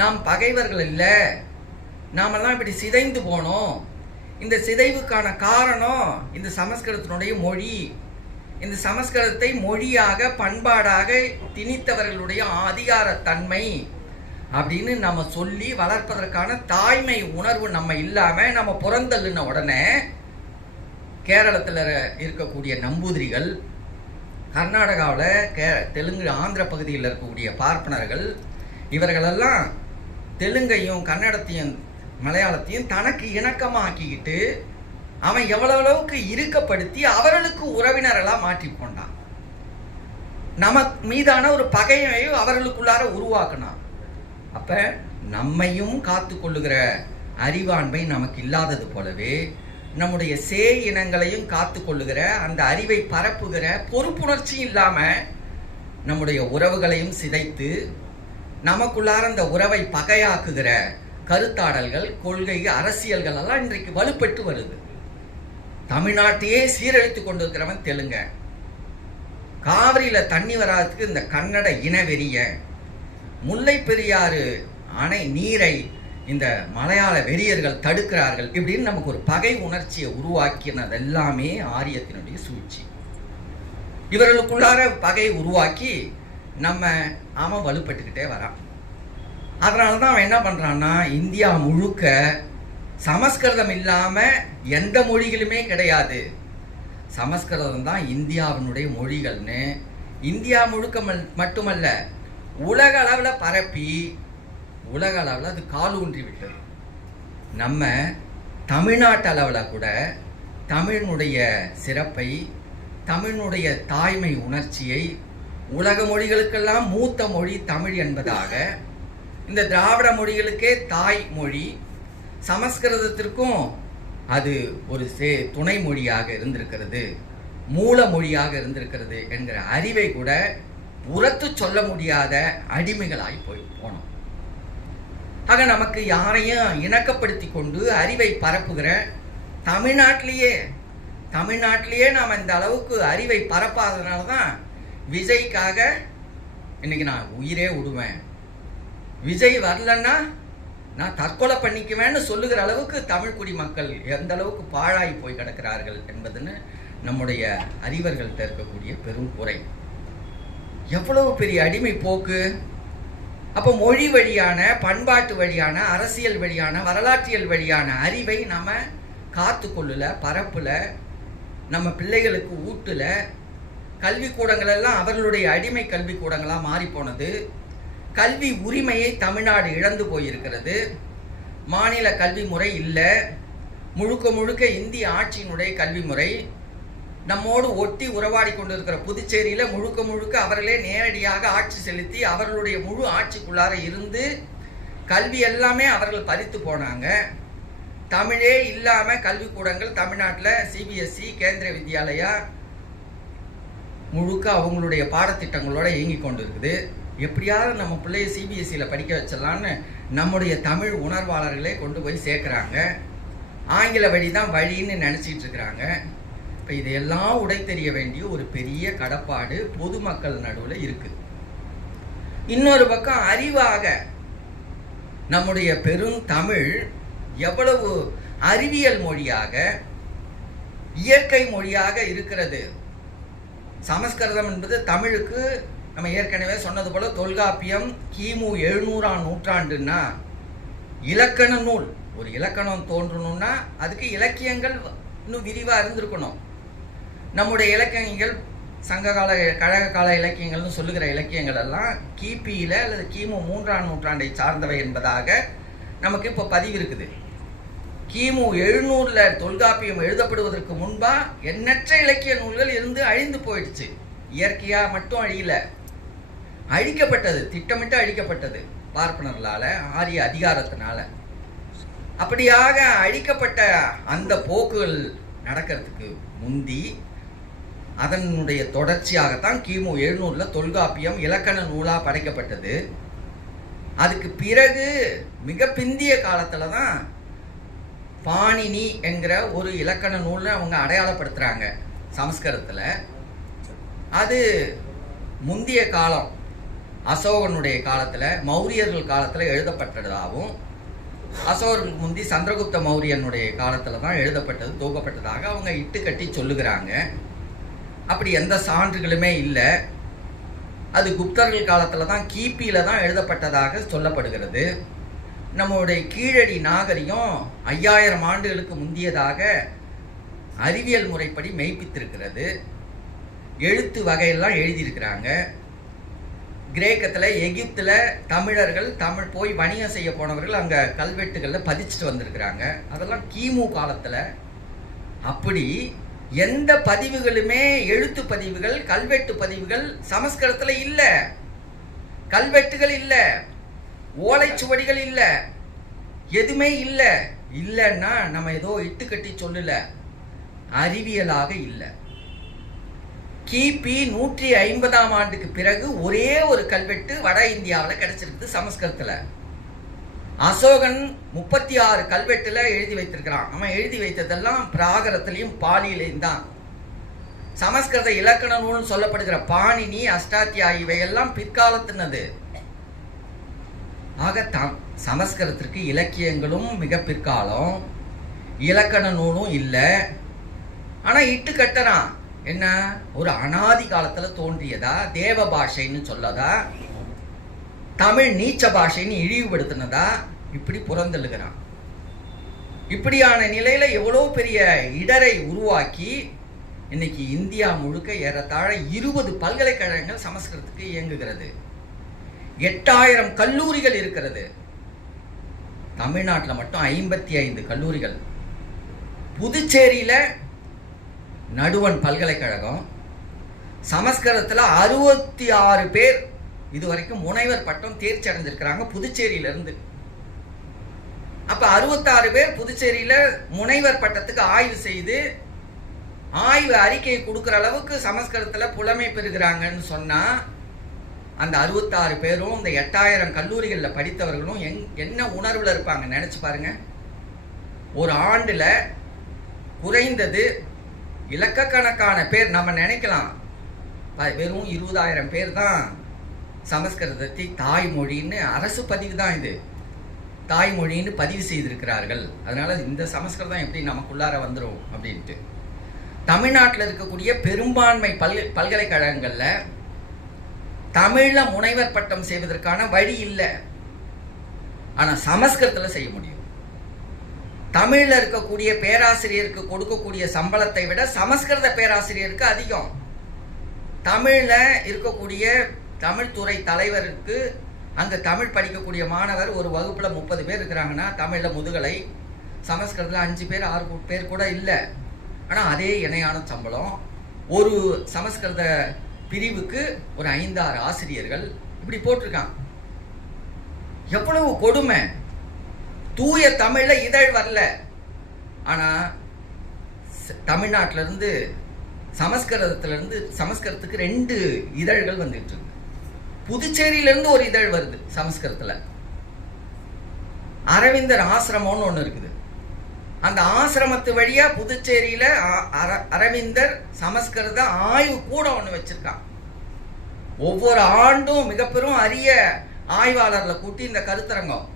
நாம் பகைவர்கள் இல்லை, நாமெல்லாம் இப்படி சிதைந்து போனோம். இந்த சிதைவுக்கான காரணம் இந்த சமஸ்கிருதத்தினுடைய மொழி. இந்த சமஸ்கிருதத்தை மொழியாக பண்பாடாக திணித்தவர்களுடைய அதிகாரத்தன்மை அப்படின்னு நம்ம சொல்லி வளர்ப்பதற்கான தாய்மை உணர்வு நம்ம இல்லாம நம்ம புறந்தள்ளின உடனே கேரளத்தில் இருக்கக்கூடிய நம்பூதிரிகள், கர்நாடகாவில் தெலுங்கு ஆந்திர பகுதியில் இருக்கக்கூடிய பார்ப்பனர்கள், இவர்களெல்லாம் தெலுங்கையும் கன்னடத்தையும் மலையாளத்தையும் தனக்கு இணக்கமாக்கிக்கிட்டு அவன் எவ்வளவு அளவுக்கு இறுக்கப்படுத்தி அவர்களுக்கு உறவினர்களாக மாற்றி கொண்டான். நமக்கு மீதான ஒரு பகையையும் அவர்களுக்குள்ளார உருவாக்கினான். அப்ப நம்மையும் காத்து கொள்ளுகிற அறிவாண்மை நமக்கு இல்லாதது போலவே நம்முடைய இனங்களையும் காத்து கொள்ளுகிற அந்த அறிவை பரப்புகிற பொறுப்புணர்ச்சி இல்லாம நம்முடைய உறவுகளையும் சிதைத்து நமக்குள்ளார அந்த உறவை பகையாக்குகிற கருத்தாடல்கள், கொள்கை, அரசியல்கள் எல்லாம் இன்றைக்கு வலுப்பெற்று வருது. தமிழ்நாட்டையே சீரழித்துக் கொண்டிருக்கிறவன் தெலுங்க. காவிரியில தண்ணி வராதுக்கு இந்த கன்னட இனவெறிய, முல்லை பெரியாறு அணை நீரை இந்த மலையாள வெறியர்கள் தடுக்கிறார்கள் இப்படின்னு நமக்கு ஒரு பகை உணர்ச்சியை உருவாக்கினது எல்லாமே ஆரியத்தினுடைய சூழ்ச்சி. இவர்களுக்குள்ளார பகை உருவாக்கி அவன் வலுப்பட்டுக்கிட்டே வரான். அதனால தான் அவன் என்ன பண்றான்னா, இந்தியா முழுக்க சமஸ்கிருதம் இல்லாம எந்த மொழிகளுமே கிடையாது, சமஸ்கிருதம் தான் இந்தியாவினுடைய மொழிகள்னு இந்தியா முழுக்க மட்டுமல்ல உலக அளவில் பரப்பி உலக அளவில் அது கால் ஊன்றி விட்டது. நம்ம தமிழ்நாட்டு அளவில் கூட தமிழினுடைய சிறப்பை, தமிழினுடைய தாய்மை உணர்ச்சியை உலக மொழிகளுக்கெல்லாம் மூத்த மொழி தமிழ் என்பதாக, இந்த திராவிட மொழிகளுக்கே தாய் மொழி, சமஸ்கிருதத்திற்கும் அது ஒரு துணை மொழியாக இருந்திருக்கிறது, மூல மொழியாக இருந்திருக்கிறது என்கிற அறிவை கூட உரத்து சொல்ல முடியாத அடிமைகளாய் போனோம். ஆக நமக்கு யாரையும் இணக்கப்படுத்தி கொண்டு அறிவை பரப்புகிற தமிழ்நாட்டிலேயே நாம் இந்த அளவுக்கு அறிவை பரப்பாததுனால தான் விஜய்க்காக இன்னைக்கு நான் உயிரே விடுவேன், விஜய் வரலன்னா நான் தற்கொலை பண்ணிக்குவேன்னு சொல்லுகிற அளவுக்கு தமிழ் குடிமக்கள் எந்த அளவுக்கு பாழாய் போய் கிடக்கிறார்கள் என்பதுன்னு நம்முடைய அறிவர்கள்ட்ட இருக்கக்கூடிய பெரும் குறை. எவ்வளவு பெரிய அடிமை போக்கு! அப்போ மொழி வழியான, பண்பாட்டு வழியான, அரசியல் வழியான, வரலாற்றியல் வழியான அறிவை நாம காத்து கொள்ளல, பரப்புல, நம்ம பிள்ளைகளுக்கு ஊட்டுல. கல்விக்கூடங்கள் எல்லாம் அவர்களுடைய அடிமை கல்விக்கூடங்களாக மாறி போனது. கல்வி உரிமையை தமிழ்நாடு இழந்து போயிருக்கிறது. மாநில கல்வி முறை இல்லை, முழுக்க முழுக்க இந்திய ஆட்சியினுடைய கல்வி முறை. நம்மோடு ஒட்டி உறவாடி கொண்டிருக்கிற புதுச்சேரியில முழுக்க முழுக்க அவர்களே நேரடியாக ஆட்சி செலுத்தி அவர்களுடைய முழு ஆட்சிக்குள்ளார இருந்து கல்வி எல்லாமே அவர்கள் பறித்து போனாங்க. தமிழே இல்லாம கல்விக்கூடங்கள் தமிழ்நாட்டில் சிபிஎஸ்இ, கேந்திரிய வித்யாலயா முழுக்க அவங்களுடைய பாடத்திட்டங்களோட இயங்கி கொண்டு இருக்குது. எப்படியாவது நம்ம பிள்ளைய சிபிஎஸ்சியில் படிக்க வச்சிடலான்னு நம்முடைய தமிழ் உணர்வாளர்களே கொண்டு போய் சேர்க்குறாங்க. ஆங்கில வழி தான் வழின்னு நினச்சிட்டு இருக்கிறாங்க. இப்போ இதையெல்லாம் உடை தெரிய வேண்டிய ஒரு பெரிய கடப்பாடு பொதுமக்கள் நடுவில் இருக்குது. இன்னொரு பக்கம் அறிவாக நம்முடைய பெரும் தமிழ் எவ்வளவு அறிவியல் மொழியாக, இயற்கை மொழியாக இருக்கிறது. சமஸ்கிருதம் என்பது தமிழுக்கு நம்ம ஏற்கனவே சொன்னது போல தொல்காப்பியம் கிமு 700ஆம் நூற்றாண்டுன்னா இலக்கண நூல். ஒரு இலக்கணம் தோன்றணும்னா அதுக்கு இலக்கியங்கள் இன்னும் விரிவாக இருந்திருக்கணும். நம்முடைய இலக்கியங்கள் சங்ககால கழக கால இலக்கியங்கள்னு சொல்லுகிற இலக்கியங்கள் எல்லாம் கிபியில் அல்லது கிமு 3ஆம் நூற்றாண்டை சார்ந்தவை என்பதாக நமக்கு இப்போ பதிவு இருக்குது. கிமு 700 தொல்காப்பியம் எழுதப்படுவதற்கு முன்பா எண்ணற்ற இலக்கிய நூல்கள் இருந்து அழிந்து போயிடுச்சு. இயற்கையா மட்டும் அழியல, அழிக்கப்பட்டது, திட்டமிட்டு அழிக்கப்பட்டது பார்ப்பனர்களால, ஆரிய அதிகாரத்தினால. அப்படியாக அழிக்கப்பட்ட அந்த போக்குகள் நடக்கிறதுக்கு முந்தி அதனுடைய தொடர்ச்சியாகத்தான் கிமு 700 தொல்காப்பியம் இலக்கண நூலா படைக்கப்பட்டது. அதுக்கு பிறகு மிக பிந்திய காலத்துல தான் பாணினி என்கிற ஒரு இலக்கண நூலை அவங்க அடையாளப்படுத்துறாங்க சமஸ்கிருதத்தில். அது முந்திய காலம் அசோகனுடைய காலத்தில், மௌரியர்கள் காலத்தில் எழுதப்பட்டதாகவும், அசோகர்களுக்கு முந்தி சந்திரகுப்த மௌரியனுடைய காலத்தில் தான் எழுதப்பட்டது, தொகுக்கப்பட்டதாக அவங்க இட்டுக்கட்டி சொல்லுகிறாங்க. அப்படி எந்த சான்றுகளுமே இல்லை. அது குப்தர்கள் காலத்தில் தான் கிபியில் தான் எழுதப்பட்டதாக சொல்லப்படுகிறது. நம்முடைய கீழடி நாகரிகம் 5000 ஆண்டுகளுக்கு முந்தியதாக அறிவியல் முறைப்படி மெய்ப்பித்திருக்கிறது. எழுத்து வகையெல்லாம் எழுதியிருக்கிறாங்க. கிரேக்கத்தில், எகிப்தில் தமிழர்கள் தமிழ் போய் வணிகம் செய்ய போனவர்கள் அங்கே கல்வெட்டுகளில் பதிச்சுட்டு வந்திருக்கிறாங்க. அதெல்லாம் கிமு காலத்தில். அப்படி எந்த பதிவுகளுமே, எழுத்து பதிவுகள், கல்வெட்டு பதிவுகள் சமஸ்கிருதத்தில் இல்லை. கல்வெட்டுகள் இல்லை, ஓலைச்சுவடிகள் இல்லை, எதுவுமே இல்லை. இல்லைன்னா நம்ம ஏதோ இட்டுக்கட்டி சொல்லல, அறிவியலாக இல்லை. கிபி 150ஆம் ஆண்டுக்கு பிறகு ஒரே ஒரு கல்வெட்டு வட இந்தியாவில் கிடைச்சிருக்கு சமஸ்கிருதத்தில். அசோகன் 36 கல்வெட்டுல எழுதி வைத்திருக்கிறான். அவன் எழுதி வைத்ததெல்லாம் பிராகரத்திலையும் பாலியிலையும் தான். சமஸ்கிருத இலக்கண நூல்னு சொல்லப்படுகிற பாணினி, அஷ்டாத்தியாயி இவையெல்லாம் பிற்காலத்தினது. ஆக சமஸ்கிருதத்திற்கு இலக்கியங்களும் மிக பிற்காலம், இலக்கண நூலும் இல்லை. ஆனால் இட்டு கட்டறான். என்ன, ஒரு அனாதி காலத்தில் தோன்றியதா, தேவ பாஷைன்னு சொல்லதா, தமிழ் நீச்ச பாஷைன்னு இழிவுபடுத்தினதா, இப்படி புறந்தள்ளுகிறான். இப்படியான நிலையில எவ்வளோ பெரிய இடரை உருவாக்கி இன்னைக்கு இந்தியா முழுக்க ஏறத்தாழ 20 பல்கலைக்கழகங்கள் சமஸ்கிருதத்துக்கு இயங்குகிறது. 8000 கல்லூரிகள் இருக்கிறது. தமிழ்நாட்டில் மட்டும் 55 கல்லூரிகள். புதுச்சேரியில் நடுவன் பல்கலைக்கழகம். சமஸ்கிருதத்தில் 66 பேர் இதுவரைக்கும் முனைவர் பட்டம் தேர்ச்சி அடைஞ்சிருக்கிறாங்க புதுச்சேரியிலிருந்து. அப்ப 66 பேர் புதுச்சேரியில முனைவர் பட்டத்துக்கு ஆய்வு செய்து ஆய்வு அறிக்கையை கொடுக்குற அளவுக்கு சமஸ்கிருதத்துல புலமை பெறுகிறாங்கன்னு சொன்னா, அந்த 66 பேரும் இந்த 8000 கல்லூரிகளில் படித்தவர்களும் என்ன உணர்வுல இருப்பாங்க நினைச்சு பாருங்க. ஒரு ஆண்டுல குறைந்தது இலக்கக்கணக்கான பேர், நம்ம நினைக்கலாம் வெறும் 20,000 பேர் தான் சமஸ்கிருதத்தை தாய்மொழின்னு, அரசு பதிவு தான் இது, தாய்மொழின்னு பதிவு செய்திருக்கிறார்கள். அதனால இந்த சமஸ்கிருதம் எப்படி நமக்குள்ளார வந்துடும் அப்படின்ட்டு. தமிழ்நாட்டில் இருக்கக்கூடிய பெரும்பான்மை பல்கலைக்கழகங்கள்ல தமிழ்ல முனைவர் பட்டம் செய்வதற்கான வழி இல்லை. ஆனா சமஸ்கிருதத்துல செய்ய முடியும். தமிழ்ல இருக்கக்கூடிய பேராசிரியருக்கு கொடுக்கக்கூடிய சம்பளத்தை விட சமஸ்கிருத பேராசிரியருக்கு அதிகம். தமிழ்ல இருக்கக்கூடிய தமிழ் துறை தலைவருக்கு, அங்க தமிழ் படிக்கக்கூடிய மாணவர் ஒரு வகுப்புல 30 பேர் இருக்கிறாங்கன்னா தமிழ்ல முதுகலை, சமஸ்கிருதத்துல 5 பேர் 6 பேர் கூட இல்லை. ஆனா அதே இணையான சம்பளம். ஒரு சமஸ்கிருத பிரிவுக்கு ஒரு 5-6 ஆசிரியர்கள் இப்படி போட்டிருக்கான். எவ்வளவு கொடுமை! தூய தமிழ்ல இதழ் வரல. ஆனா தமிழ்நாட்டில இருந்து சமஸ்கிருதத்துக்கு 2 இதழ்கள் வந்துட்டு இருக்கு. புதுச்சேரியிலிருந்து ஒரு இதழ் வருது சமஸ்கிருதத்துல. அரவிந்தர் ஆசிரமம்னு ஒண்ணு இருக்குது. அந்த ஆசிரமத்து வழியா புதுச்சேரியில அரவிந்தர் சமஸ்கிருத ஆய்வு கூட ஒண்ணு வச்சிருக்கான். ஒவ்வொரு ஆண்டும் மிக பெரும் அரிய ஆய்வாளர்களை கூட்டி இந்த கருத்தரங்கம்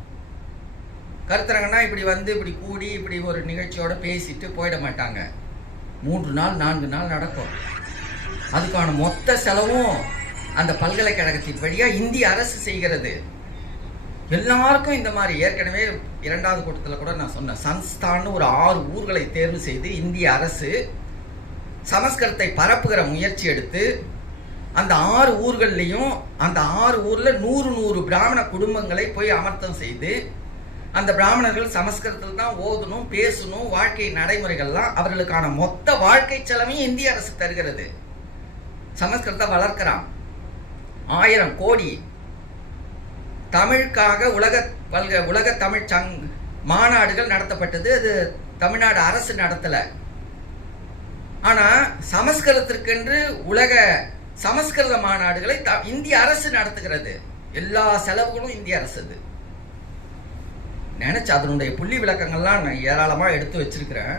கருத்தரங்கன்னா இப்படி வந்து இப்படி கூடி இப்படி ஒரு நிகழ்ச்சியோட பேசிட்டு போயிட மாட்டாங்க. 3 நாள் 4 நாள் நடக்கும். அதுக்கான மொத்த செலவும் அந்த பல்கலைக்கழகத்தின் வழியாக இந்திய அரசு செய்கிறது. எல்லாருக்கும் இந்த மாதிரி ஏற்கனவே 2வது கூட்டத்தில் கூட நான் சொன்னேன், சன்ஸ்தான் ஒரு 6 ஊர்களை தேர்வு செய்து இந்திய அரசு சமஸ்கிருதத்தை பரப்புகிற முயற்சி எடுத்து அந்த 6 ஊர்கள்லையும் அந்த 6 ஊரில் 100 பிராமண குடும்பங்களை போய் அமர்த்தம் செய்து அந்த பிராமணர்கள் சமஸ்கிருதத்தில் தான் ஓதணும், பேசணும், வாழ்க்கை நடைமுறைகள்லாம் அவர்களுக்கான மொத்த வாழ்க்கை செலவையும் இந்திய அரசு தருகிறது. சமஸ்கிருதத்தை வளர்க்கிறான். 1000 கோடி தமிழுக்காக உலக தமிழ் மாநாடுகள் நடத்தப்பட்டது. அது தமிழ்நாடு அரசு நடத்தல. ஆனா சமஸ்கிருதத்திற்கென்று உலக சமஸ்கிருத மாநாடுகளை இந்திய அரசு நடத்துகிறது. எல்லா செலவுகளும் இந்திய அரசு. நினைச்சு அதனுடைய புள்ளி விளக்கங்கள்லாம் நான் ஏராளமா எடுத்து வச்சிருக்கிறேன்.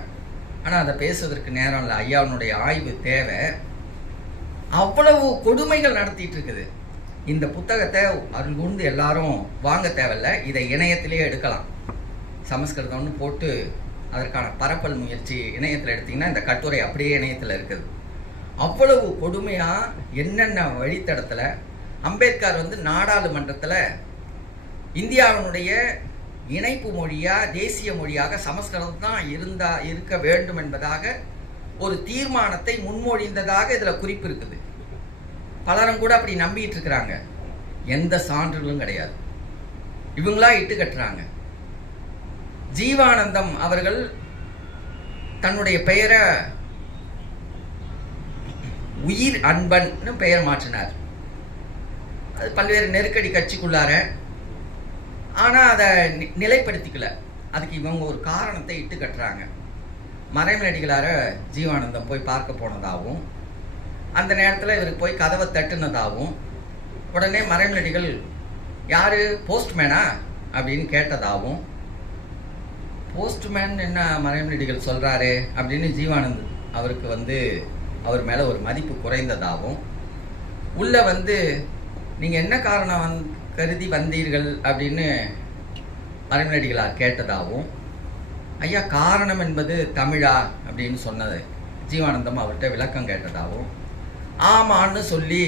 ஆனா அதை பேசுவதற்கு நேரம் இல்லை. ஐயாவுடைய ஆய்வு தேவை. அவ்வளவு கொடுமைகள் நடத்திட்டு இருக்குது. இந்த புத்தகத்தை அருள் கூர்ந்து எல்லாரும் வாங்க தேவையில்லை. இதை இணையத்திலே எடுக்கலாம். சமஸ்கிருதம்னு போட்டு அதற்கான பரப்பல் முயற்சி இணையத்தில் எடுத்தீங்கன்னா இந்த கட்டுரை அப்படியே இணையத்தில் இருக்குது. அவ்வளவு கொடுமையாக என்னென்ன வழித்தடத்தில் அம்பேத்கர் வந்து நாடாளுமன்றத்தில் இந்தியாவினுடைய இணைப்பு மொழியாக தேசிய மொழியாக சமஸ்கிருதம் தான் இருக்க வேண்டும் என்பதாக ஒரு தீர்மானத்தை முன்மொழிந்ததாக இதில் குறிப்பு இருக்குது. பலரும் கூட அப்படி நம்பிட்டு இருக்கிறாங்க. எந்த சான்றுகளும் கிடையாது. இவங்களா இட்டு கட்டுறாங்க. ஜீவானந்தம் அவர்கள் தன்னுடைய பெயரை உயிர் அன்பன் பெயர் மாற்றினார். அது பல்வேறு நெருக்கடி கட்சிக்குள்ளார. ஆனால் அதை நிலைப்படுத்திக்கல. அதுக்கு இவங்க ஒரு காரணத்தை இட்டு கட்டுறாங்க. மறைமலடிகளார ஜீவானந்தம் போய் பார்க்க போனதாகவும் அந்த நேரத்தில் இவருக்கு போய் கதவை தட்டுனதாகவும் உடனே மறைமலடிகள் யாரு போஸ்ட்மேனா அப்படின்னு கேட்டதாகவும், போஸ்ட்மேன் என்ன மறைமலடிகள் சொல்கிறாரு அப்படின்னு ஜீவானந்த் அவருக்கு வந்து அவர் மேலே ஒரு மதிப்பு குறைந்ததாகவும், உள்ளே வந்து நீங்கள் என்ன காரணம் கருதி வந்தீர்கள் அப்படின்னு மறைமலடிகளார் கேட்டதாகவும், ஐயா காரணம் என்பது தமிழா அப்படின்னு சொன்னது ஜீவானந்தம் அவர்கிட்ட விளக்கம் கேட்டதாகவும், ஆமான்னு சொல்லி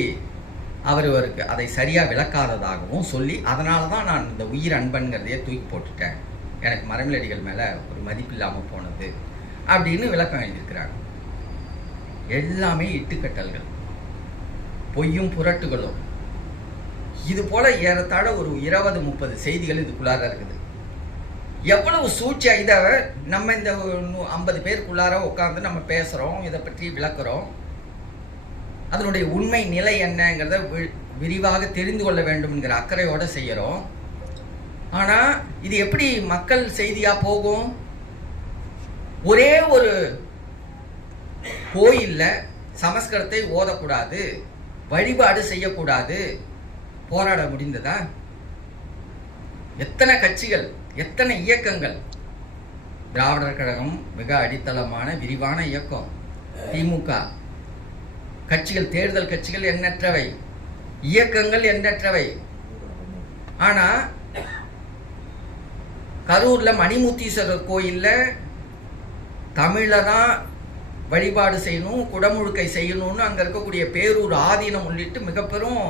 அவருக்கு அதை சரியாக விளக்காததாகவும் சொல்லி, அதனால தான் நான் இந்த உயிர் அன்பன்கிறதையே தூக்கி போட்டுட்டேன், எனக்கு மறைமலடிகள் மேலே ஒரு மதிப்பு இல்லாமல் போனது அப்படின்னு விளக்கம் எழுதியிருக்கிறாங்க. எல்லாமே இட்டுக்கட்டல்கள், பொய்யும் புரட்டுகளும். இது போல ஏறத்தாழ ஒரு 20-30 செய்திகள் இதுக்குள்ளார இருக்குது. எவ்வளவு சூழ்ச்சியா! இதை நம்ம இந்த 50 பேருக்குள்ளார உட்காந்து நம்ம பேசுகிறோம், இதை பற்றி விளக்குறோம். அதனுடைய உண்மை நிலை என்னங்கிறத விரிவாக தெரிந்து கொள்ள வேண்டும் என்கிற அக்கறையோடு செய்கிறோம். ஆனால் இது எப்படி மக்கள் செய்தியாக போகும்? ஒரே ஒரு கோயிலில் சமஸ்கிருதத்தை ஓதக்கூடாது, வழிபாடு செய்யக்கூடாது, போராட முடிந்ததா? எத்தனை கட்சிகள், எத்தனை இயக்கங்கள்! திராவிடர் கழகம் மிக அடித்தளமான விரிவான இயக்கம். திமுக கட்சிகள், தேர்தல் கட்சிகள் எண்ணற்றவை, இயக்கங்கள் எண்ணற்றவை. ஆனா கரூர்ல மணிமுத்தீஸ்வரர் கோயில்ல தமிழ்ல தான் வழிபாடு செய்யணும், குடமுழுக்கை செய்யணும்னு அங்க இருக்கக்கூடிய பேரூர் ஆதீனம் உள்ளிட்டு மிக பெரும்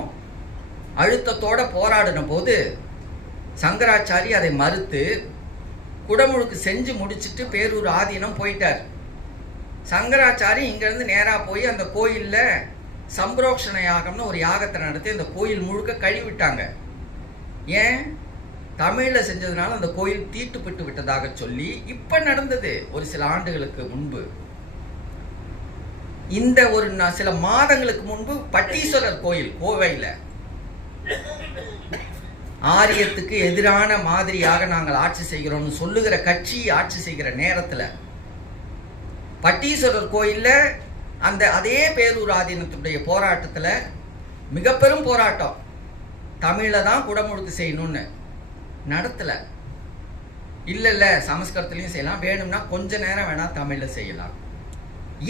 அழுத்தத்தோட போராடின போது சங்கராச்சாரி அதை மறுத்து குடமுழுக்கு செஞ்சு முடிச்சுட்டு பேரூர் ஆதீனம் போயிட்டார். சங்கராச்சாரி இங்கேருந்து நேராக போய் அந்த கோயிலில் சம்பரோக்ஷண யாகம்னு ஒரு யாகத்தை நடத்தி அந்த கோயில் முழுக்க கழுவிட்டாங்க. ஏன்? தமிழில் செஞ்சதுனால அந்த கோயில் தீட்டுப்பட்டு விட்டதாக சொல்லி இப்போ நடந்தது ஒரு சில ஆண்டுகளுக்கு முன்பு. இந்த ஒரு சில மாதங்களுக்கு முன்பு பட்டீஸ்வரர் கோயில் கோவையில் ஆரியத்துக்கு எதிரான மாதிரியாக நாங்கள் ஆட்சி செய்கிறோம்னு சொல்லுகிற கட்சி ஆட்சி செய்கிற நேரத்தில் பட்டீஸ்வரர் கோயிலில் அந்த அதே பேரூர் ஆதீனத்துடைய போராட்டத்தில் மிக பெரும் போராட்டம், தமிழில் தான் குடமுழுக்கு செய்யணும்னு நடத்தலை. இல்லை சமஸ்கிருதத்துலேயும் செய்யலாம், வேணும்னா கொஞ்ச நேரம் வேணால் தமிழில் செய்யலாம்.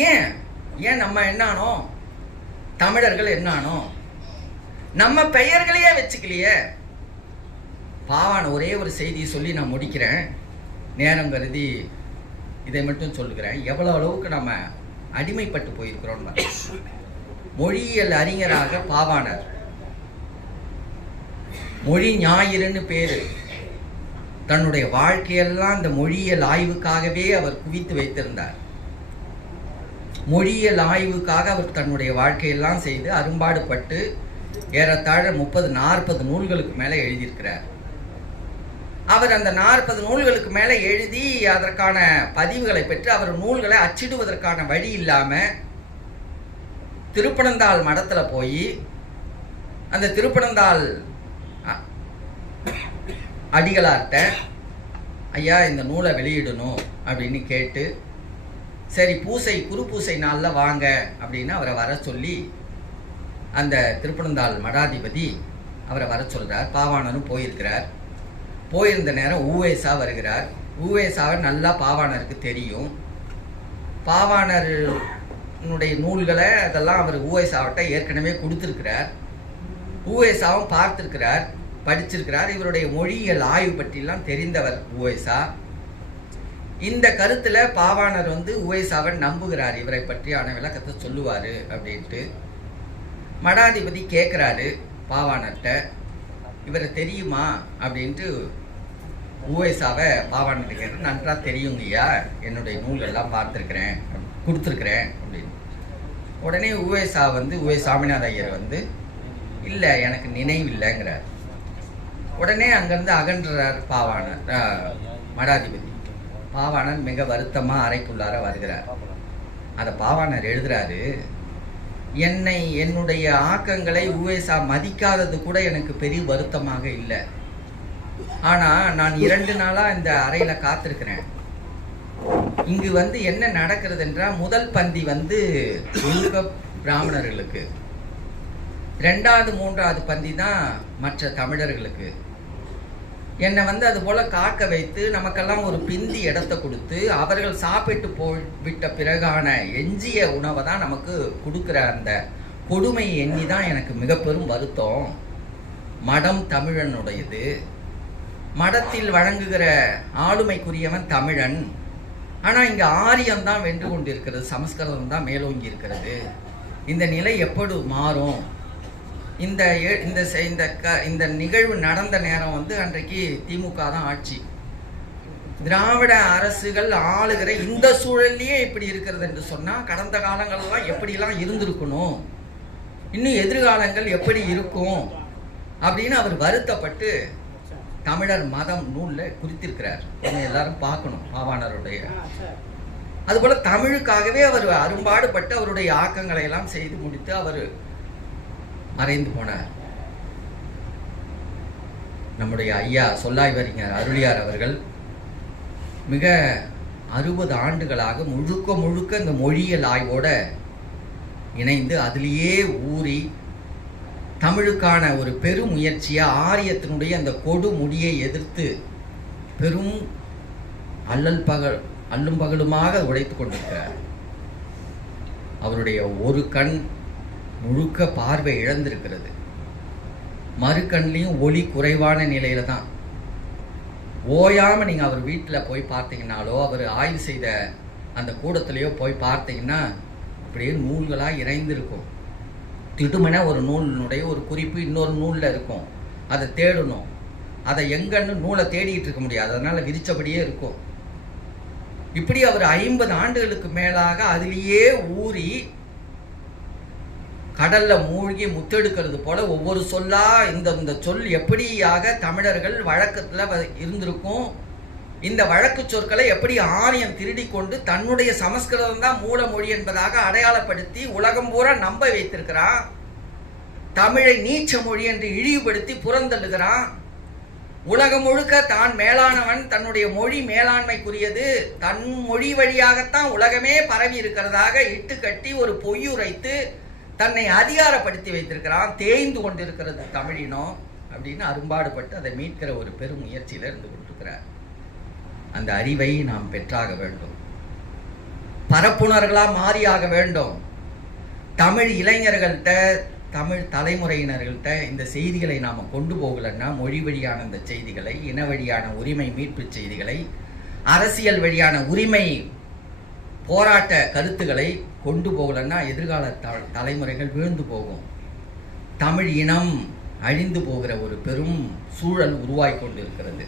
ஏன் நம்ம என்னானோ, தமிழர்கள் என்னானோ, நம்ம பெயர்களையே வச்சுக்கலையே. பாவாணர் ஒரே ஒரு செய்தியை சொல்லி நான் முடிக்கிறேன், நேரம் கருதி இதை மட்டும் சொல்லுகிறேன். எவ்வளோ அளவுக்கு நம்ம அடிமைப்பட்டு போயிருக்கிறோம். மொழியியல் அறிஞராக பாவாணர், மொழி ஞாயிறுன்னு பேரு, தன்னுடைய வாழ்க்கையெல்லாம் இந்த மொழியியல் ஆய்வுக்காகவே அவர் குவித்து வைத்திருந்தார். மொழியியல் ஆய்வுக்காக அவர் தன்னுடைய வாழ்க்கையெல்லாம் செய்து அரும்பாடுபட்டு ஏறத்தாழ 30-40 நூல்களுக்கு மேலே எழுதியிருக்கிறார். அவர் அந்த 40 நூல்களுக்கு மேலே எழுதி அதற்கான பதிவுகளை பெற்று அவர் நூல்களை அச்சிடுவதற்கான வழி இல்லாமல் திருப்பனந்தாள் மடத்தில் போய் அந்த திருப்பனந்தாள் அடிகளார்கிட்ட ஐயா இந்த நூலை வெளியிடணும் அப்படின்னு கேட்டு, சரி குரு பூசை நாளில் வாங்க அப்படின்னு அவரை வர சொல்லி அந்த திருப்பனந்தாள் மடாதிபதி அவரை வர சொல்கிறார். பாவாணரும் போயிருக்கிறார். போயிருந்த நேரம் ஊவேசா வருகிறார். ஊவேசாவை நல்லா பாவாணருக்கு தெரியும். பாவாணருடைய நூல்களை அதெல்லாம் அவர் ஊவேசாவிட்ட ஏற்கனவே கொடுத்துருக்கிறார். ஊவேசாவும் பார்த்துருக்கிறார், படிச்சிருக்கிறார். இவருடைய மொழியியல் ஆய்வு பற்றிலாம் தெரிந்தவர் ஊவேசா. இந்த கருத்தில் பாவாணர் ஊவேசாவை நம்புகிறார், இவரை பற்றியான விளக்கத்தை சொல்லுவார் அப்படின்ட்டு. மடாதிபதி கேட்குறாரு பாவாணர்கிட்ட, இவரை தெரியுமா அப்படின்ட்டு ஊவேசாவை பாவாணர்கிட்ட கேட்குறேன். நன்றாக தெரியுங்கய்யா, என்னுடைய நூல்கள்லாம் பார்த்துருக்குறேன், கொடுத்துருக்குறேன் அப்படின்னு. உடனே ஊவேசா ஊவே சாமிநாத ஐயர் இல்லை எனக்கு நினைவில்லைங்கிறார். உடனே அங்கேருந்து அகன்றார் பாவாணர் மடாதிபதி. பாவாணர் மிக வருத்தமாக அறைக்குள்ளார வருகிறார். அதை பாவாணர் எழுதுறாரு, என்னுடைய ஆக்கங்களை ஊவேசா மதிக்காதது கூட எனக்கு பெரிய வருத்தமாக இல்லை. ஆனால் நான் 2 நாளாக இந்த அறையில் காத்திருக்கிறேன். இங்கு என்ன நடக்கிறது என்றால், முதல் பந்தி முழுக்க பிராமணர்களுக்கு, 2வது 3வது பந்தி தான் மற்ற தமிழர்களுக்கு. என்னை அது போல் காக்க வைத்து நமக்கெல்லாம் ஒரு பிந்தி இடத்த கொடுத்து அவர்கள் சாப்பிட்டு போய்விட்ட பிறகான எஞ்சிய உணவை தான் நமக்கு கொடுக்குற அந்த கொடுமை எண்ணி தான் எனக்கு மிக பெரும் வருத்தம். மடம் தமிழனுடையது, மடத்தில் வழங்குகிற ஆளுமைக்குரியவன் தமிழன். ஆனால் இங்கே ஆரியம் தான் வென்று கொண்டிருக்கிறது, சமஸ்கிருதம் தான் மேலோங்கி இருக்கிறது. இந்த நிலை எப்போது மாறும்? இந்த நிகழ்வு நடந்த நேரம் அன்றைக்கு திமுக தான் ஆட்சி. திராவிட அரசுகள் ஆளுகிற இந்த சூழல்லையே இப்படி இருக்கிறது என்று சொன்னால், கடந்த காலங்கள்லாம் எப்படிலாம் இருந்திருக்கணும், இன்னும் எதிர்காலங்கள் எப்படி இருக்கும் அப்படின்னு அவர் வருத்தப்பட்டு தமிழர் மதம் நூலில் குறித்திருக்கிறார். எல்லாரும் பார்க்கணும் பாவாணருடைய. அதுபோல் தமிழுக்காகவே அவர் அரும்பாடுபட்டு அவருடைய ஆக்கங்களை எல்லாம் செய்து முடித்து அவர் மறைந்து போனார். நம்முடைய ஐயா சொல்லாய்வறிஞர் அருளியார் அவர்கள் மிக 60 ஆண்டுகளாக முழுக்க இந்த மொழியியல் ஆய்வோட இணைந்து அதிலேயே ஊறி தமிழுக்கான ஒரு பெரும் முயற்சியாக ஆரியத்தினுடைய அந்த கொடு முடியை எதிர்த்து பெரும் அல்லும் பகலுமாக உழைத்து கொண்டிருக்கிறார். அவருடைய ஒரு கண் முழுக்க பார்வை இழந்திருக்கிறது. மறு கண்லேயும் ஒளி குறைவான நிலையில தான். ஓயாமல் நீங்கள் அவர் வீட்டில் போய் பார்த்தீங்கன்னாலோ அவர் ஆய்வு செய்த அந்த கூடத்துலேயோ போய் பார்த்தீங்கன்னா அப்படியே நூல்களாக இறைந்திருக்கும். திடுமென ஒரு நூலினுடைய ஒரு குறிப்பு இன்னொரு நூலில் இருக்கும், அதை தேடணும். அதை எங்கன்னு நூலை தேடிட்டு இருக்க முடியாது, அதனால் விரிச்சபடியே இருக்கும். இப்படி அவர் 50 ஆண்டுகளுக்கு மேலாக அதிலேயே ஊறி கடல்ல மூழ்கி முத்தெடுக்கிறது போல ஒவ்வொரு சொல்லா இந்த சொல் எப்படியாக தமிழர்கள் வழக்கத்தில் இருந்திருக்கும், இந்த வழக்கு சொற்களை எப்படி ஆரியம் திருடி கொண்டு தன்னுடைய சமஸ்கிருதம் தான் மூல மொழி என்பதாக அடையாளப்படுத்தி உலகம் பூரா நம்ப வைத்திருக்கிறான். தமிழை நீச்ச மொழி என்று இழிவுபடுத்தி புறந்தள்ளுகிறான். உலகம் முழுக்க தான் மேலானவன், தன்னுடைய மொழி மேலாண்மைக்குரியது, தன் மொழி வழியாகத்தான் உலகமே பரவி இருக்கிறதாக இட்டு கட்டி ஒரு பொய்யுரைத்து தன்னை அதிகாரப்படுத்தி வைத்திருக்கிறான். தேய்ந்து கொண்டிருக்கிறது தமிழினம் அப்படின்னு அரும்பாடுபட்டு அதை மீட்கிற ஒரு பெரும் முயற்சியில் இருந்து கொண்டிருக்கிறார். அந்த அறிவை நாம் பெற்றாக வேண்டும், பரப்புணர்களாக மாறியாக வேண்டும். தமிழ் இளைஞர்கள்ட்ட தமிழ் தலைமுறையினர்கள்ட்ட இந்த செய்திகளை நாம் கொண்டு போகலைன்னா, மொழி வழியான இந்த செய்திகளை, இன வழியான உரிமை மீட்பு செய்திகளை, அரசியல் வழியான உரிமை போராட்ட கருத்துக்களை கொண்டு போகலைன்னா எதிர்கால தலைமுறைகள் வீழ்ந்து போகும். தமிழ் இனம் அழிந்து போகிற ஒரு பெரும் சூழல் உருவாய் கொண்டு இருக்கிறது.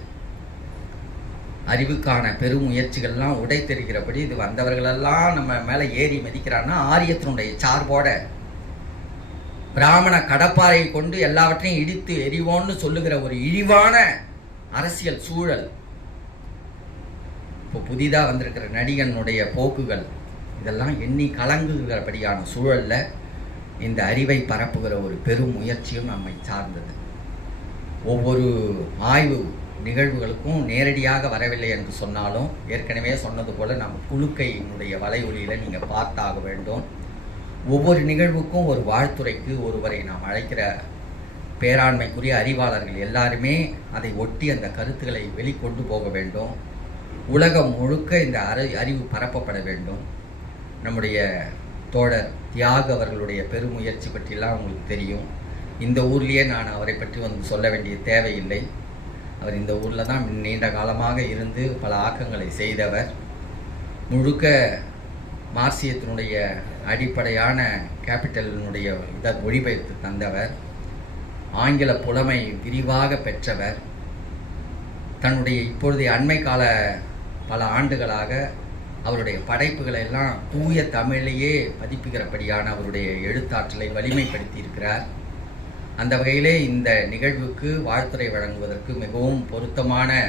அறிவுக்கான பெரும் முயற்சிகள்லாம் உடை தெரிகிறபடி இது வந்தவர்களெல்லாம் நம்ம மேலே ஏறி மதிக்கிறான்னா ஆரியத்தினுடைய சார்போட பிராமண கடப்பாறை கொண்டு எல்லாவற்றையும் இடித்து எரிவோன்னு சொல்லுகிற ஒரு இழிவான அரசியல் சூழல், இப்போ புதிதாக வந்திருக்கிற நடிகனுடைய போக்குகள், இதெல்லாம் எண்ணி கலங்குகிறபடியான சூழல்ல இந்த அறிவை பரப்புகிற ஒரு பெரும் முயற்சியும் நம்மை சார்ந்தது. ஒவ்வொரு ஆய்வு நிகழ்வுகளுக்கும் நேரடியாக வரவில்லை என்று சொன்னாலும், ஏற்கனவே சொன்னது போல நம்ம குழுக்கையினுடைய வலையொலியில் நீங்கள் பார்த்தாக வேண்டும். ஒவ்வொரு நிகழ்வுக்கும் ஒரு வாழ்த்துறைக்கு ஒருவரை நாம் அழைக்கிற பேராண்மைக்குரிய அறிவாளர்கள் எல்லாருமே அதை ஒட்டி அந்த கருத்துக்களை வெளிக்கொண்டு போக வேண்டும். உலகம் முழுக்க இந்த அறிவு பரப்பப்பட வேண்டும். நம்முடைய தோழர் தியாக அவர்களுடைய பெருமுயற்சி பற்றிலாம் உங்களுக்கு தெரியும். இந்த ஊர்லேயே நான் அவரை பற்றி சொல்ல வேண்டிய தேவையில்லை. அவர் இந்த ஊரில் தான் நீண்ட காலமாக இருந்து பல ஆக்கங்களை செய்தவர். முழுக்க மார்க்சியத்தினுடைய அடிப்படையான கேபிட்டலினுடைய இதை மொழிபெயர்த்து தந்தவர். ஆங்கில புலமை விரிவாக பெற்றவர். தன்னுடைய இப்பொழுதைய அண்மை கால பல ஆண்டுகளாக அவருடைய படைப்புகளை எல்லாம் தூய தமிழிலேயே பதிப்புகிறபடியான அவருடைய எழுத்தாற்றலை வலிமைப்படுத்தி இருக்கிறார். அந்த வகையிலே இந்த நிகழ்வுக்கு வாழ்த்துறை வழங்குவதற்கு மிகவும் பொருத்தமான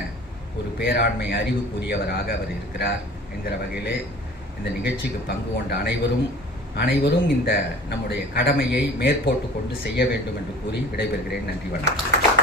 ஒரு பேராண்மை அறிவுக்குரியவராக அவர் இருக்கிறார் என்கிற வகையிலே இந்த நிகழ்ச்சிக்கு பங்கு கொண்ட அனைவரும் இந்த நம்முடைய கடமையை மேற்போட்டு கொண்டு செய்ய வேண்டும் என்று கூறி விடைபெறுகிறேன். நன்றி, வணக்கம்.